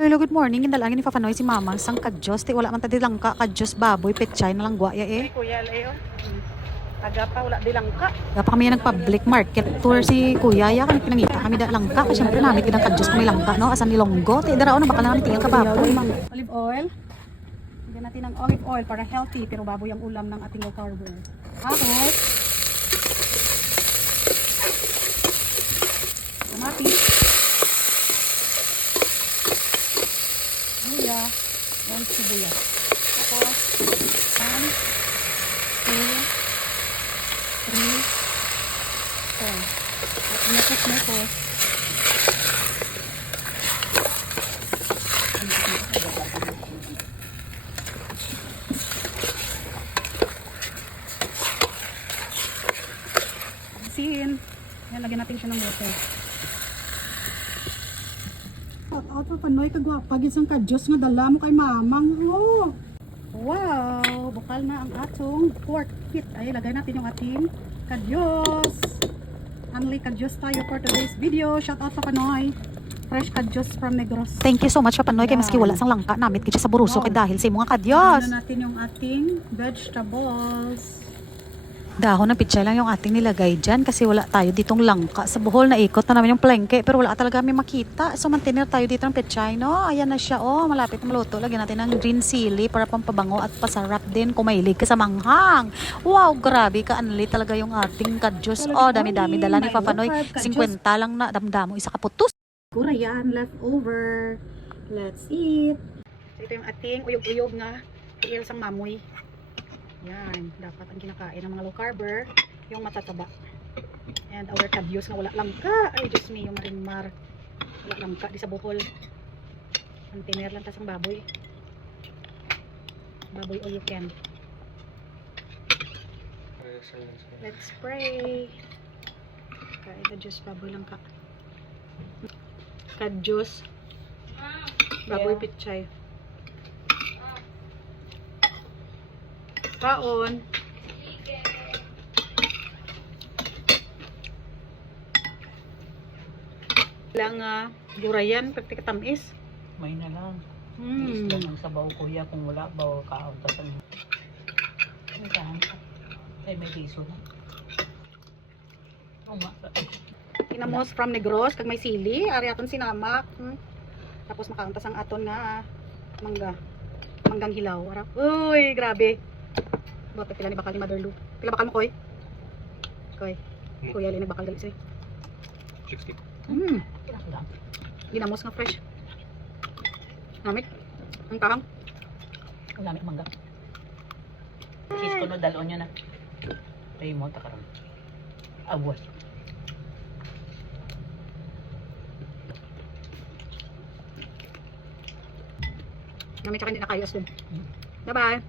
Hello, good morning. Indalangin ni Papanoy si Mamang sang kadyos. Ti wala man tadi langka kadyos baboy petchay na lang guaya eh. Kuya Leo. Aga pa wala di langka. Kaya pa kami yan nag-public market tour si Kuya. Ya kami pinangita kami da langka. Kasi syempre namin kinang kadyos kami langka, no? Asan nilonggo. Ti darao na bakal namin tinggal ka baboy. Olive oil. Bigyan natin ng olive oil para healthy pero baboy ang ulam ng ating low carbo. Tapos kamatis. Luya. Yan sibuyas. Tapos 1, 2, 3, 4. At netos. Asin. Yan, lagyan natin siya ng water. Out pa panoy kagwapa gisang kadyos nga dala mo kay mamang. Oh. Wow, bukal na ang atong pork kit. Ay, lagay natin yung ating kadyos. Only kadyos tayo for today's video. Shout out sa Panoy. Fresh kadyos from Negros. Thank you so much Papanoy. Kaya maski wala sang langka namit kitsa sa buruso kay dahil sa mga kadyos. Ano natin yung ating vegetables. Dahon ng pichay lang yung ating nilagay dyan kasi wala tayo ditong langka. Sa Bohol na ikot na namin yung plengke pero wala talaga kami makita. So mantinir tayo dito ng pichay, no? Ayan na siya, oh. Malapit na maluto. Lagyan natin ng green chili para pampabango at pasarap din kung mahilig ka sa manghang. Wow, grabe ka. Anli talaga yung ating kadyos. Oh, dami-dami. Dala ni Papanoy. 50 lang na damdamo. Isa kaputos. Kura yan, leftover. Let's eat. So ito yung ating uyog-uyog nga tiil sang mamoy. Yan, dapat ang kinakain ng mga low carber, yung matataba. And our kadyos na wala langka. Ay, Diyos me, yung marimar. Wala langka, di sa Bohol. Container lang tas ang baboy. Baboy all you can. Let's pray. Kain kadyos, baboy langka. Kadyos. Baboy pitchay. Kaon. Lang gurayan pag tikatamis. May na lang. Isla ng sabaw kuya kung wala ba kauntasan. May tahan ka. Ay may piso na. Kinamos from Negros kag may sili, ari aton sinamak. Tapos makauntas ang aton nga manggang hilaw. Uy, grabe. Bakit pila ni bakal ni Mother Lou? Pila bakal mo, Koy? Koy. Kuya, li nagbakal dali siya. 60. Ginamos nga fresh. Namit. Ang kahang. Ang lamig mangga. Cheese ko no dalon nyo na. Ay mo takaram. Awas. Namit ka hindi na kayos dun. Bye-bye.